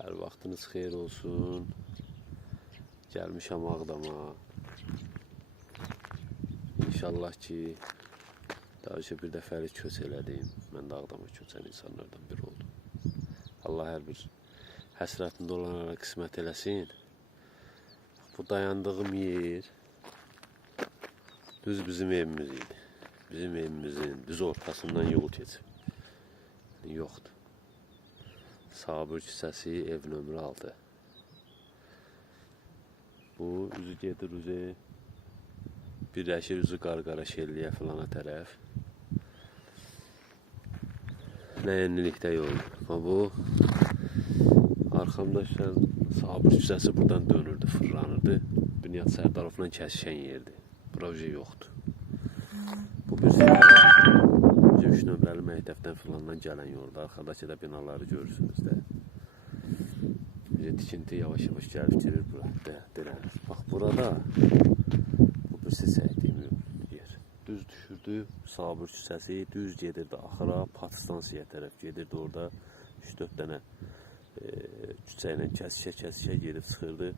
Hər vaxtınız xeyir olsun. Gəlmişəm Ağdama. İnşallah ki, daha önce bir dəfəlik köç elədim. Mən də Ağdama köçən insanlardan biri oldum. Allah hər bir həsrətində olanlara qismət eləsin. Bu dayandığım yer düz bizim evimiz idi. Bizim evimizin düz ortasından yol keçib. Yoxdur. Sabır küçəsi, ev nömrə 6. Bu üzü gedir üzü. Birləşir üzü Qarqara Şelliyə filana tərəf. Nə yenilikdə yol. Ama bu arxamda düşən Sabır küçəsi buradan dönürdü, fırlanırdı. Bünyad Sərdarovla kəsişən yerdir. Bura yoxdur. Bu bir 3 nömrəli məktəbdən filandan gələn yolda. Arxadakı da binaları görürsünüz də. Tikinti yavaş-yavaş gəlib girir bura. Bax burada bu bir çəkdiyim yer. Düz düşürdü Sabır küçəsi, düz gedirdi axıra, Patistansiya tərəf gedirdi orada. 3-4 dənə küçə ilə kəsişə gedib çıxırdı.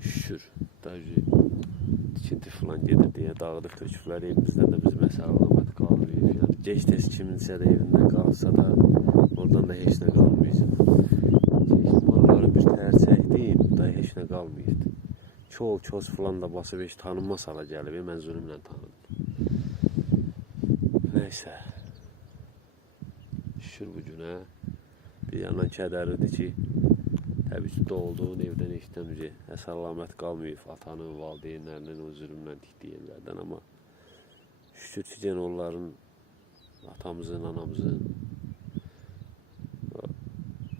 Şükür. Tikinti falan gedir deyə dağıdıq töküblər. Evimizdən də bizim əsər-əlamət qalmayıb. Yəni, gec-tez kiminsə də evindən qalsa da oradan da heç nə qalmayıb. Keçdimarları bir təhər çəkdim, da heç nə qalmayıb. Kol, köz falan da basıb heç tanınmaz hala gəlib. Mən zülümlə tanıdım. Neysə. Şükür bu günə. Bir yandan kədərlidir ki, təbii ki, doğulduğun evdən eşitəmci əsər-əlamət qalmayıb atanın, valideynlərinin o zülümlə tikdiyi evlərdən, amma şükür ki, gene onların, atamızın, anamızın,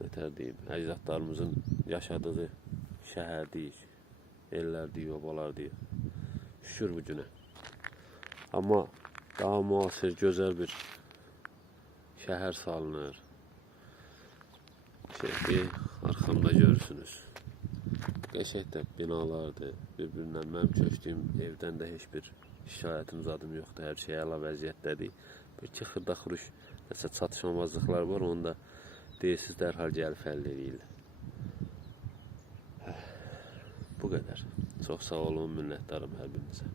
nətər deyim, əcdadlarımızın yaşadığı şəhər deyik, ellər deyik, obalar deyik. Şükür bu günə. Amma daha müasir, gözəl bir şəhər salınır. Arxamda görürsünüz. Qəşəngdə binalardır. Bir-birindən mənim köçdüyüm evdən də heç bir şikayətim zadım yoxdur. Hər şey əla vəziyyətdədir. Bir iki xırda-xuruş çatışmamazlıqlar var. Onu da deyirsiniz dərhal gəlib həll edirlər. Bu qədər. Çox sağ olun, minnətdarım hər birinizə.